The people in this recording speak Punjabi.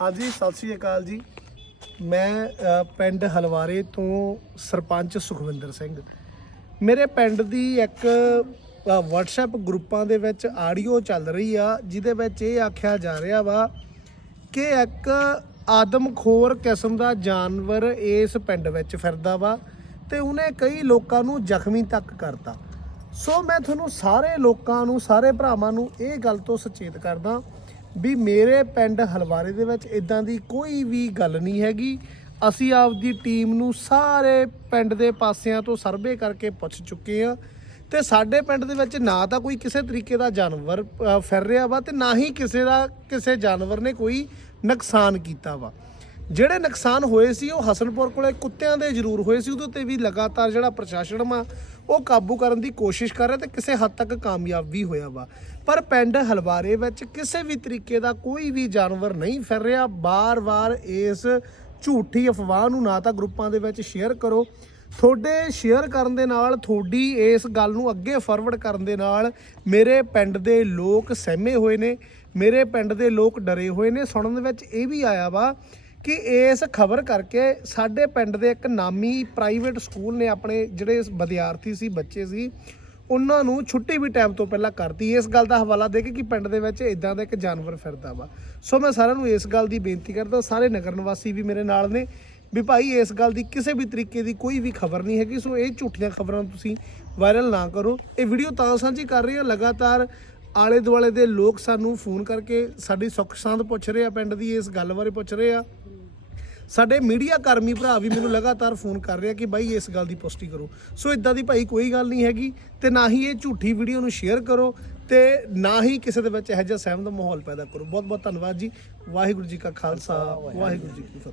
ਹਾਂਜੀ ਸਤਿ ਸ੍ਰੀ ਅਕਾਲ ਜੀ। ਮੈਂ ਅ, ਪਿੰਡ ਹਲਵਾਰੇ ਤੋਂ ਸਰਪੰਚ ਸੁਖਵਿੰਦਰ ਸਿੰਘ। ਮੇਰੇ ਪਿੰਡ ਦੀ ਇੱਕ ਅ, WhatsApp ਗਰੁੱਪਾਂ ਦੇ ਵਿੱਚ ਆਡੀਓ ਚੱਲ ਰਹੀ ਆ ਜਿਹਦੇ ਵਿੱਚ ਇਹ ਆਖਿਆ ਜਾ ਰਿਹਾ ਵਾ ਕਿ ਇੱਕ ਆਦਮਖੋਰ ਕਿਸਮ ਦਾ ਜਾਨਵਰ ਇਸ ਪਿੰਡ ਵਿੱਚ ਫਿਰਦਾ ਵਾ ਤੇ ਉਹਨੇ ਕਈ ਲੋਕਾਂ ਨੂੰ ਜ਼ਖਮੀ ਤੱਕ ਕਰਤਾ। ਸੋ ਮੈਂ ਤੁਹਾਨੂੰ ਸਾਰੇ ਲੋਕਾਂ ਨੂੰ ਸਾਰੇ ਭਰਾਵਾਂ ਨੂੰ ਇਹ ਗੱਲ ਤੋਂ ਸੁਚੇਤ ਕਰਦਾ ਵੀ ਮੇਰੇ ਪਿੰਡ ਹਲਵਾਰੇ ਦੇ ਵਿੱਚ ਇਦਾਂ ਦੀ ਕੋਈ ਵੀ ਗੱਲ ਨਹੀਂ ਹੈਗੀ। ਅਸੀਂ ਆਪਦੀ ਟੀਮ ਨੂੰ ਸਾਰੇ ਪਿੰਡ ਦੇ ਪਾਸਿਆਂ ਤੋਂ ਸਰਵੇ ਕਰਕੇ ਪੁੱਛ ਚੁੱਕੇ ਆ ਤੇ ਸਾਡੇ ਪਿੰਡ ਦੇ ਵਿੱਚ ਨਾ ਤਾਂ ਕੋਈ ਕਿਸੇ ਤਰੀਕੇ ਦਾ ਜਾਨਵਰ ਅ, ਫਿਰ ਰਿਹਾ ਵਾ ਤੇ ਨਾ ਹੀ ਕਿਸੇ ਦਾ ਕਿਸੇ ਜਾਨਵਰ ਨੇ ਕੋਈ ਨੁਕਸਾਨ ਕੀਤਾ ਵਾ। ਜਿਹੜੇ ਨੁਕਸਾਨ ਹੋਏ ਸੀ, ਉਹ ਹਸਨਪੁਰ ਕੋਲੇ ਕੁੱਤਿਆਂ ਦੇ ਜ਼ਰੂਰ ਹੋਏ ਸੀ, ਉਹਦੇ ਤੇ ਵੀ ਲਗਾਤਾਰ ਜਿਹੜਾ ਪ੍ਰਸ਼ਾਸਨ ਵਾ, ਉਹ ਕਾਬੂ ਕਰਨ ਦੀ ਕੋਸ਼ਿਸ਼ ਕਰ ਰਿਹਾ ਤੇ ਕਿਸੇ ਹੱਦ ਤੱਕ ਕਾਮਯਾਬ ਵੀ ਹੋਇਆ ਵਾ। ਪਰ ਪਿੰਡ ਹਲਵਾਰੇ ਵਿੱਚ ਕਿਸੇ ਵੀ ਤਰੀਕੇ ਦਾ ਕੋਈ ਵੀ ਜਾਨਵਰ ਨਹੀਂ ਫਿਰ ਰਿਹਾ। ਬਾਰ-ਬਾਰ ਇਸ ਝੂਠੀ ਅਫਵਾਹ ਨੂੰ ਨਾ ਤਾਂ ਗਰੁੱਪਾਂ ਦੇ ਵਿੱਚ ਸ਼ੇਅਰ ਕਰੋ। ਤੁਹਾਡੇ ਸ਼ੇਅਰ ਕਰਨ ਦੇ ਨਾਲ, ਤੁਹਾਡੀ ਇਸ ਗੱਲ ਨੂੰ ਅੱਗੇ ਫਾਰਵਰਡ ਕਰਨ ਦੇ ਨਾਲ ਮੇਰੇ ਪਿੰਡ ਦੇ ਲੋਕ ਸਹਿਮੇ ਹੋਏ ਨੇ, ਮੇਰੇ ਪਿੰਡ ਦੇ ਲੋਕ ਡਰੇ ਹੋਏ ਨੇ। ਸੁਣਨ ਦੇ ਵਿੱਚ ਇਹ ਵੀ ਆਇਆ ਵਾ ਕਿ ਇਸ ਖਬਰ ਕਰਕੇ ਸਾਡੇ ਪਿੰਡ ਦੇ ਇੱਕ ਨਾਮੀ ਪ੍ਰਾਈਵੇਟ ਸਕੂਲ ਨੇ ਆਪਣੇ ਜਿਹੜੇ ਵਿਦਿਆਰਥੀ ਸੀ, ਬੱਚੇ ਸੀ, ਉਹਨਾਂ ਨੂੰ ਛੁੱਟੀ ਵੀ ਟਾਈਮ ਤੋਂ ਪਹਿਲਾਂ ਕਰਤੀ। ਇਸ ਗੱਲ ਦਾ ਹਵਾਲਾ ਦੇ ਕੇ ਕਿ ਪਿੰਡ ਦੇ ਵਿੱਚ ਇਦਾਂ ਦਾ ਇੱਕ ਜਾਨਵਰ ਫਿਰਦਾ ਵਾ। ਸੋ ਮੈਂ ਸਾਰਿਆਂ ਨੂੰ ਇਸ ਗੱਲ ਦੀ ਬੇਨਤੀ ਕਰਦਾ, ਸਾਰੇ ਨਗਰ ਨਿਵਾਸੀ ਵੀ ਮੇਰੇ ਨਾਲ ਨੇ। ਵੀ ਭਾਈ, ਇਸ ਗੱਲ ਦੀ ਕਿਸੇ ਵੀ ਤਰੀਕੇ ਦੀ ਕੋਈ ਵੀ ਖਬਰ ਨਹੀਂ ਹੈਗੀ, ਸੋ ਇਹ ਝੂਠੀਆਂ ਖਬਰਾਂ ਤੁਸੀਂ ਵਾਇਰਲ ਨਾ ਕਰੋ। ਇਹ ਵੀਡੀਓ ਤਾਂ ਸਾਂਝੀ ਕਰ ਰਹੀ ਹਾਂ, ਲਗਾਤਾਰ ਆਲੇ ਦੁਆਲੇ ਦੇ ਲੋਕ ਸਾਨੂੰ ਫੋਨ ਕਰਕੇ ਸਾਡੀ ਸੁੱਖ ਸਾਂਦ ਪੁੱਛ ਰਹੇ ਆ, ਪਿੰਡ ਦੀ ਇਸ ਗੱਲ ਬਾਰੇ ਪੁੱਛ ਰਹੇ ਆ। ਸਾਡੇ ਮੀਡੀਆ ਕਰਮੀ ਭਰਾ ਵੀ ਮੈਨੂੰ ਲਗਾਤਾਰ ਫੋਨ ਕਰ ਰਿਹਾ ਕਿ ਬਾਈ ਇਸ ਗੱਲ ਦੀ ਪੁਸ਼ਟੀ ਕਰੋ। ਸੋ ਇਦਾਂ ਦੀ ਭਾਈ ਕੋਈ ਗੱਲ ਨਹੀਂ ਹੈਗੀ ਤੇ ਨਾ ਹੀ ਇਹ ਝੂਠੀ ਵੀਡੀਓ ਨੂੰ ਸ਼ੇਅਰ ਕਰੋ ਤੇ ਨਾ ਹੀ ਕਿਸੇ ਦੇ ਵਿੱਚ ਇਹੋ ਜਿਹਾ ਸਹਿਮ ਦਾ ਮਾਹੌਲ ਪੈਦਾ ਕਰੋ। ਬਹੁਤ ਬਹੁਤ ਧੰਨਵਾਦ ਜੀ। ਵਾਹਿਗੁਰੂ ਜੀ ਕਾ ਖਾਲਸਾ, ਵਾਹਿਗੁਰੂ ਜੀ ਕੀ ਫਤਿਹ।